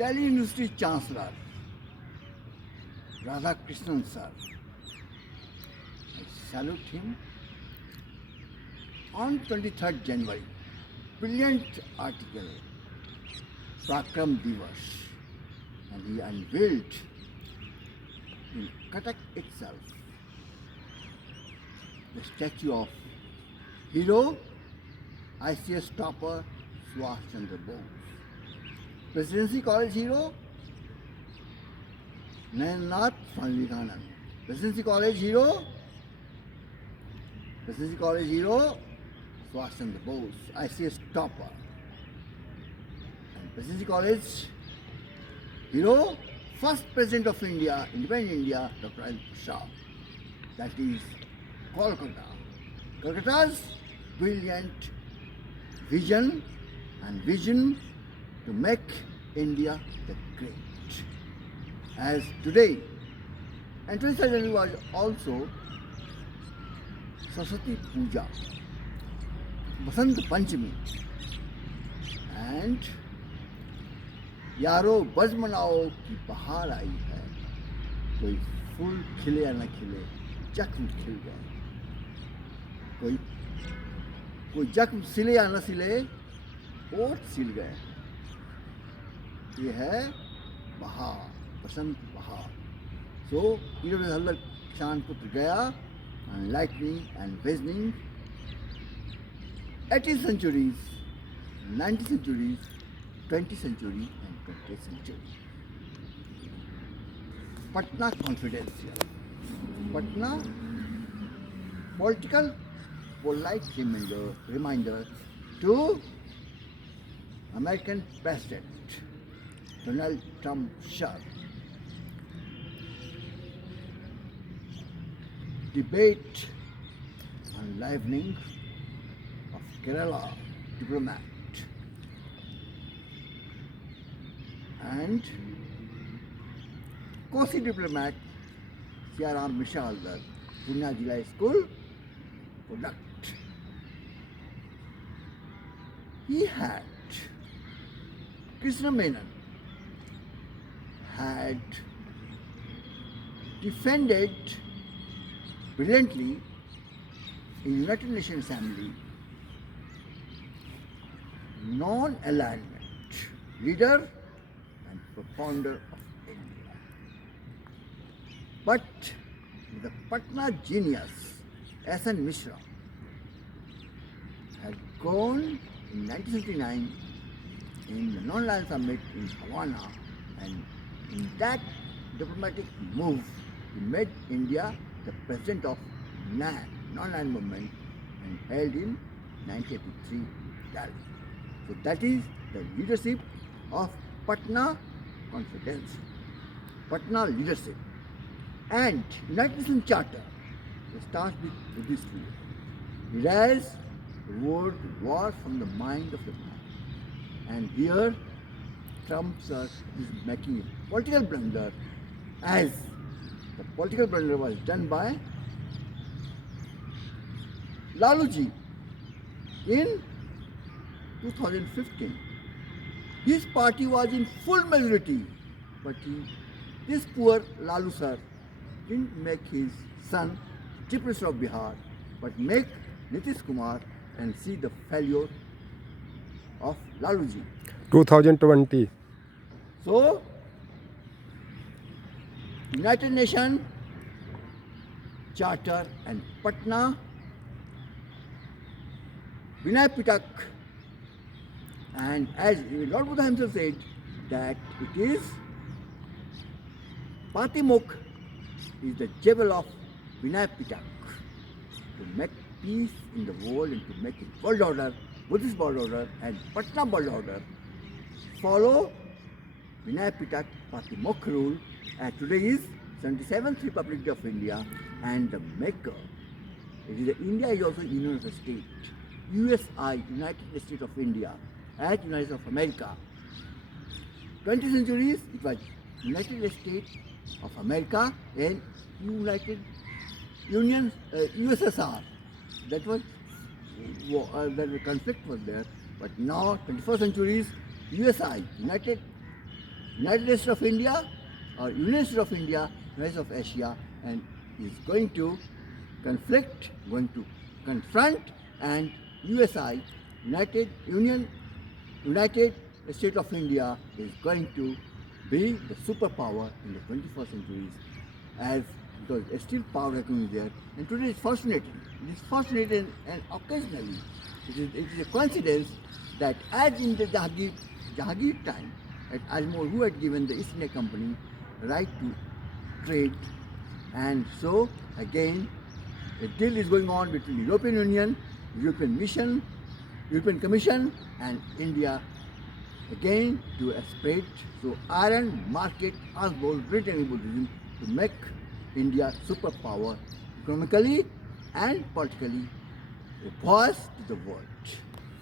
Delhi University Chancellor Radhakrishnan sir. I salute him. On 23rd January, brilliant article, Prakram Divas, and he unveiled in Cuttack itself the statue of hero ICS topper Subhash Chandra Bose, Presidency College hero Nayannath Swami Vivekanand, Presidency College hero Subhash Chandra Bose, ICS topper, and Presidency College hero, first President of India, independent India, Dr. Rajendra Shah. That is Kolkata. Kolkata's brilliant vision to make India the great. As today, and 23rd January was also Saraswati Puja, Basant Panchami, and यारो बज मनाओ कि बहार आई है, कोई फूल खिले या न खिले, जख्म खिल गए, कोई जख्म सिले या न सिले, ओट सिल गए. ये है बहार, बसंत बहार. So, Hero Hallar Kishan Putra Gaya, and lightning and visioning 18th centuries, 19th centuries, 20th century and 20th century. Patna Confidential. Patna political polite reminder to American President Donald Trump sir. Debate enlivening of Kerala diplomat and Kosi diplomat Siaram Mishaldar, Pune Jila School product. He had Krishna Menon had defended brilliantly in United Nations Assembly non-alignment, leader and propounder of India. But the Patna genius S.N. Mishra had gone in 1979 in the non-alignment summit in Havana, and in that diplomatic move he made India the president of NAN, non-aligned movement, and held in 1983 Delhi. So that is the leadership of Patna Confidence, Patna leadership. And United Nations Charter starts with Buddhist rule. Erase the word war from the mind of the man. And here Trump sir is making a political blunder, as the political blunder was done by Laluji in 2015. His party was in full majority, but this poor Lalu sir didn't make his son Chief Minister of Bihar, but make Nitish Kumar, and see the failure of Laluji. 2020. So, United Nations Charter and Patna, Vinay Pitak, and as Lord Buddha himself said, that it is Patimokh is the jewel of Vinay Pitak to make peace in the world and to make it world order, Buddhist world order and Patna world order. Follow Vinay Pitak Patimokh rule, and today is 77th Republic of India, and the maker. India is also Union of the State. USI, United States of India, as United States of America. 20th centuries, it was United States of America and United Union, USSR. That was that conflict was there. But now, 21st centuries, USI, United United States of India or United States of India, United States of Asia, and is going to conflict, going to confront, and USI, United States of India is going to be the superpower in the 21st century, as because a still power vacuum is there. And today it's fascinating. It is fascinating, and occasionally it is a coincidence that as in the Jahangir time, at Ajmol, who had given the East India Company right to trade, and so again a deal is going on between European Union, European Commission, and India again to spread so iron market as well written Buddhism to make India superpower economically and politically, a voice to the world.